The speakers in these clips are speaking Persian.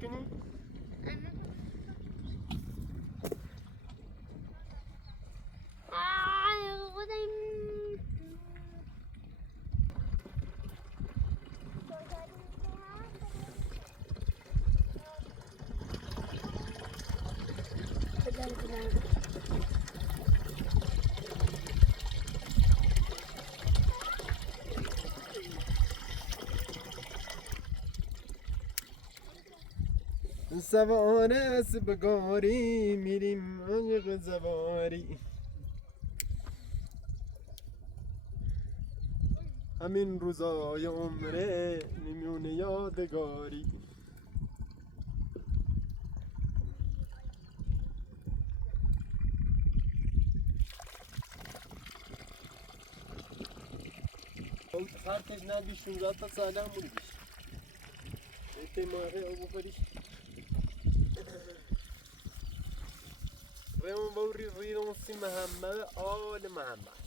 کنی؟ سوار اسب گاری میریم عاشق زواری همین روزای عمره میمونه یادگاری خرطش ندی 16 تا ساله هم بودیش اعتماعه او بخوریش ريون بوري ريون سي محمد آل محمد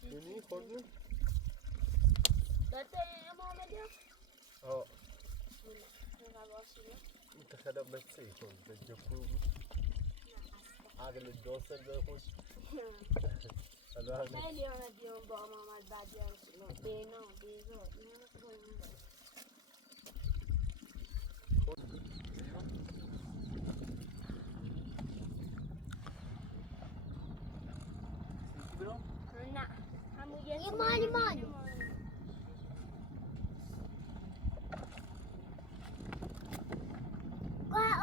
شوني خوردن؟ داده محمدی؟ اه انت خلاب بس يكون بجفوه عقل الدوسر ده خوش خیلی آمدیم با محمد بعدی هم دینا دیزا نه همون یه مالی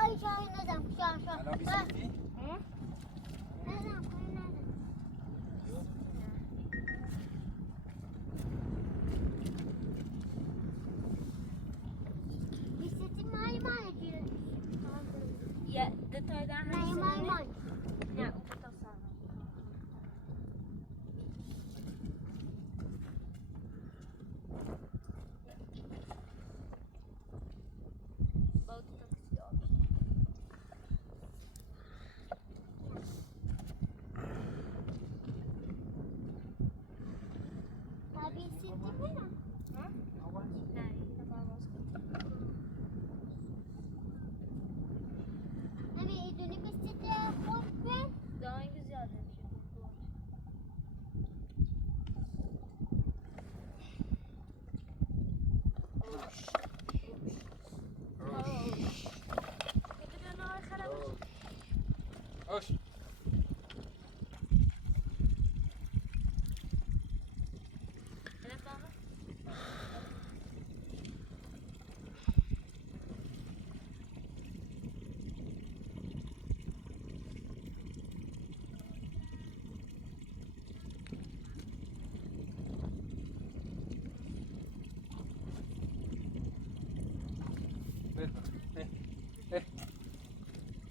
آی شاهی ندم شاه یه دوتا دارم نه اون دوتا سارم با دوتا بسیار بابی سیتی برم نه اینو باز نمیدونی بسیتی خوب بین دانگ زیاده میشه اوش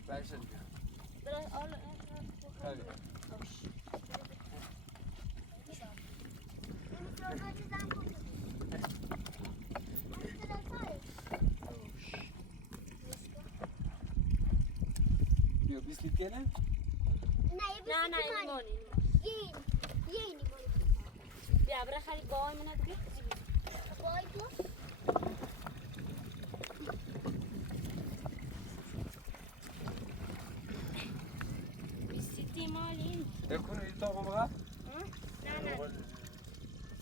Versen ya. Biraz al. Hadi. Diyor bisiklet gene? نه ایمانی یه ایمانی بیا برای خرید بای منو دیگه بای تو بیسیتی مالی Dekunu iyi tamam ha? نه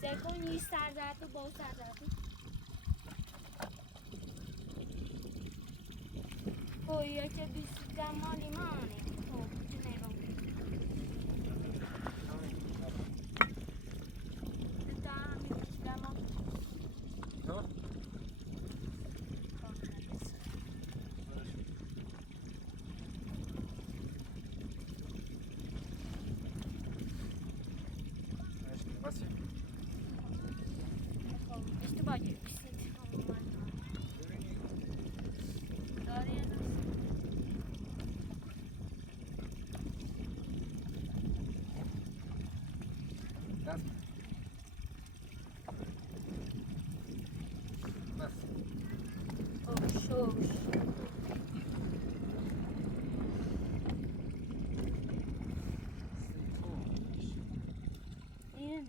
سرکون یه سردرد و با سردرد کویه که بیسیتی مالی مانه İşte bak İyi ne?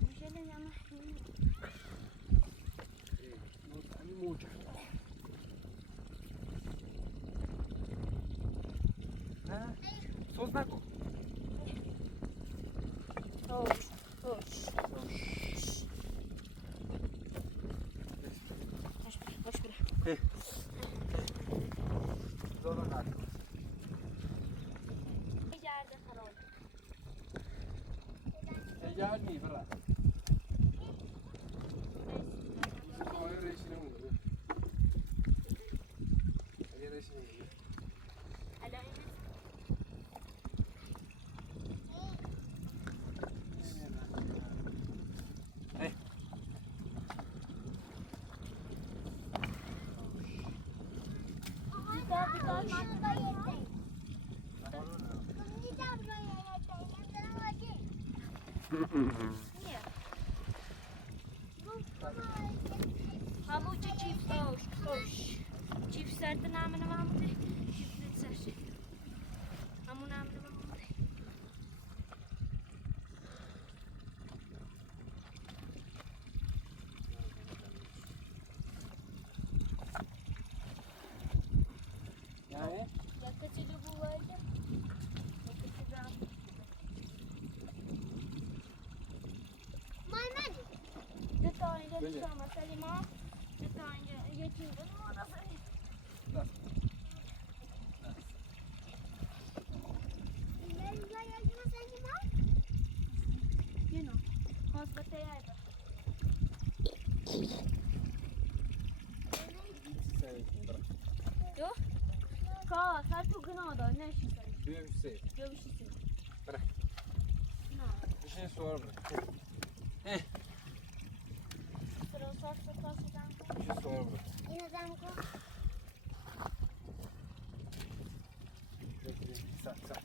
Bir şeyden yanlış değil mi? توز نکن. باش برم. زارا نکن. گرده خراب. Gel mi bırak? Hayır eşine mi? Hayır eşine mi? الان Hey. Nie. Hamucu çift hoş. Çift serdi namını Mahmut'u. Çift serdi. Hamu namını Mahmut'u. Yani? Yakıcılı bu vardı. Due tane Böyle. tutamaz Selima. Due tane geçirdim. O da böyle. Yine. Hospite yaydı. Sen için bırak. Yok. Ka, sen çok günah da ne işin sen? Bir şey. Görüşürsün. Bırak. Ne? Bir şey sorma. Sıra sarsa taşıdan. Bir şey sorma. Bekle. Sak.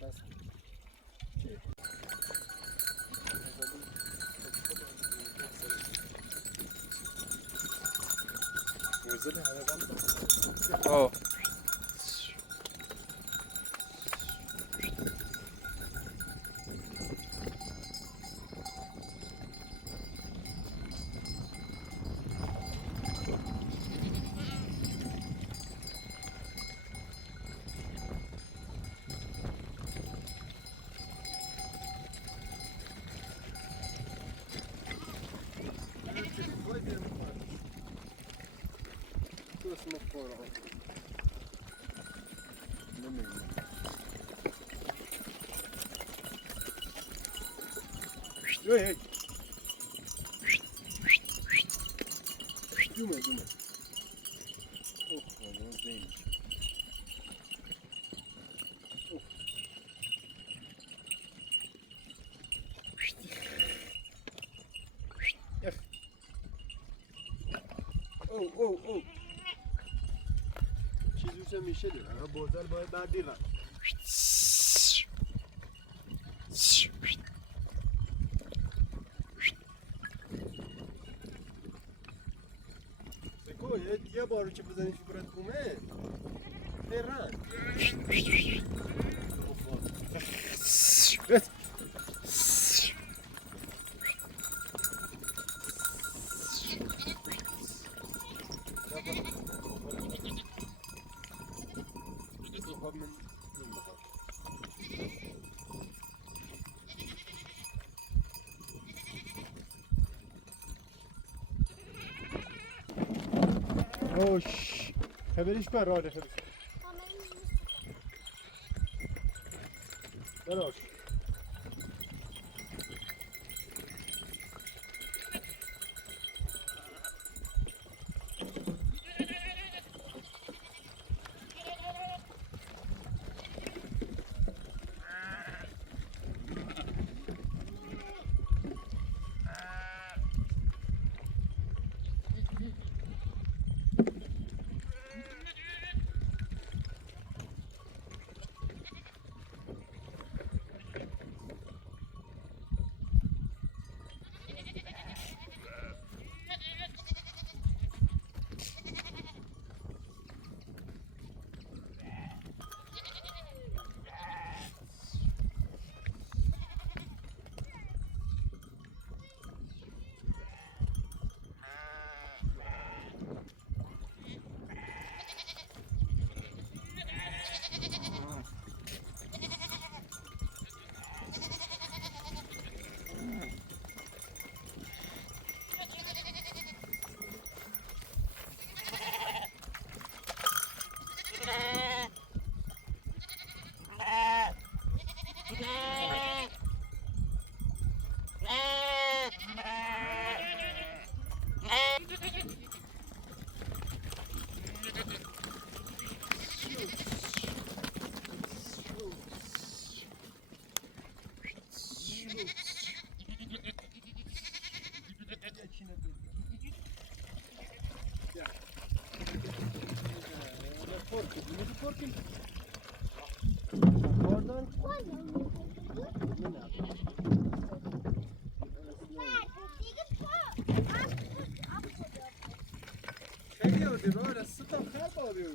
Bas. Gözleri hayvan da. Oh. Burası mı koyalım? Ne mi? Hey. Düme. Oh, o değilmiş. Oh. چیزی میشه دیگه. بازار باید بعد بیرم. سکو یه بارو که بزنی تو برات کومه. فران. بس. اوش خبریش بر راده خبریش براش Bunu korkun. Oradan şey gördü böyle stakar bağırıyor.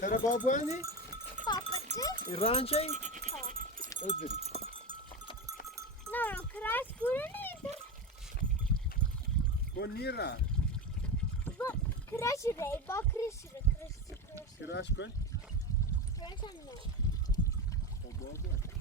Tera babuani? İrancay? Öldür. Bonira. Kıraş koy. O babu.